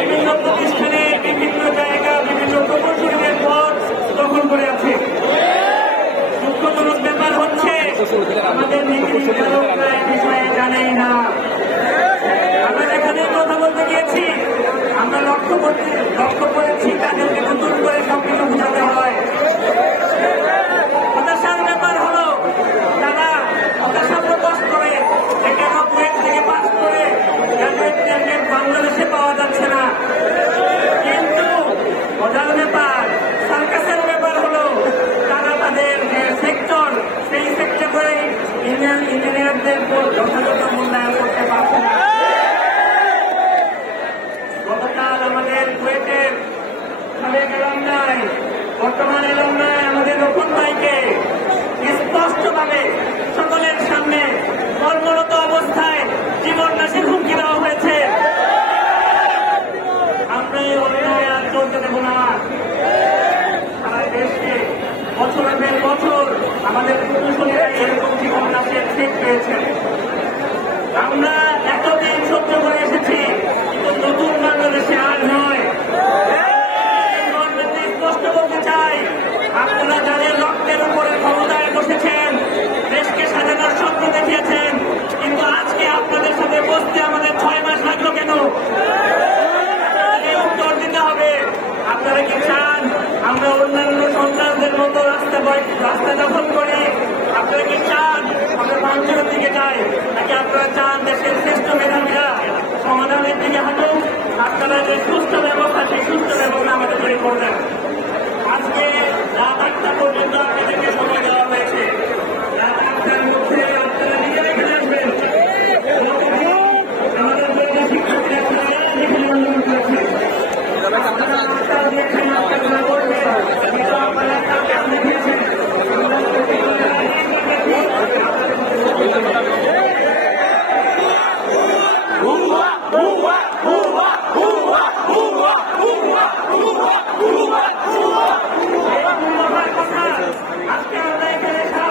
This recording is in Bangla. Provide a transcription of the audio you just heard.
বিভিন্ন প্রতিষ্ঠানে বিভিন্ন জায়গা বিভিন্ন প্রকৌশলীদের পদ দখল করে আছে। দুঃখজনক ব্যাপার হচ্ছে আমাদের নীতি নির্ধারকরা এই বিষয়ে জানেই না। আমরা এখানে কথা বলতে গিয়েছি, আমরা লক্ষ্য করেছি তাদেরকে নতুন করে সবকিছু বোঝাতে হয়। হতাশার ব্যাপার হলো তারা হতাশা প্রকাশ করে কেন কুয়েট থেকে পাস করে গ্রাজুয়েট বাংলাদেশে পাওয়া যাচ্ছে না। কিন্তু মজার ব্যাপার, সার্কাসের ব্যাপার হলো তারা তাদের যে সেক্টর, সেই সেক্টরে ইঞ্জিনিয়ারদের যথাযথ মূল্যায়ন করতে পারছে না। গতকাল আমাদের কুয়েটের সাবেক এলামনাই, বর্তমান এলামনাই আমাদের রকুন ভাইকে স্পষ্টভাবে সকলের সামনে কর্মরত অবস্থায় জীবন নাশের হুমকি দেওয়া হয়েছে। আমরা এই অন্যায় আর চলতে দেব না। সারা দেশকে বছরের পর বছর আমাদের প্রকৌশলীরা এরকম জীবন নাশের শেখ পেয়েছেন। আমরা এতদিন সহ্য করে এসেছি, কিন্তু নতুন বাংলাদেশে আর নয়। স্পষ্ট বলতে চাই, আপনারা যাদের রক্তের উপরে ক্ষমতায় বসেছেন, দেশকে স্বাধীনতার স্বপ্ন দেখিয়েছেন, কিন্তু আজকে আপনাদের সাথে বসতে আমাদের 6 মাস লাগলো কেন? উত্তর দিতে হবে। আপনারা কি চান আমরা অন্যান্য সন্ত্রাসদের মতো রাস্তা দখল করি? আপনারা কি চান আমরা ভাঙচুরের দিকে যাই, নাকি আপনারা চান দেশের শ্রেষ্ঠ মেধাবীরা সমাধানের দিকে হাঁটুন? আপনারা যে সুস্থ ব্যবস্থা, সেই সুস্থ ব্যবস্থা আমাদের তৈরি করবেন। আজকে রাত 8টা পর্যন্ত আপনাদেরকে সময় দেওয়া হয়েছে। রাত 8টার মধ্যে আপনারা নিজেরা এখানে আসবেন। আমাদের বৈধ শিক্ষার্থীরা এখানে আন্দোলন করেছে। আপনারা 8টার মধ্যে আপনারা বলবেন, কিন্তু আপনারা কাউকে আপনি দিয়েছেন। Who